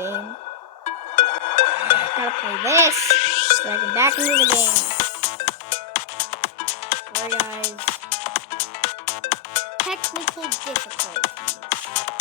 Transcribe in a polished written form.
game. Gotta play this so I can back into the game. Sorry guys. Technical difficulties.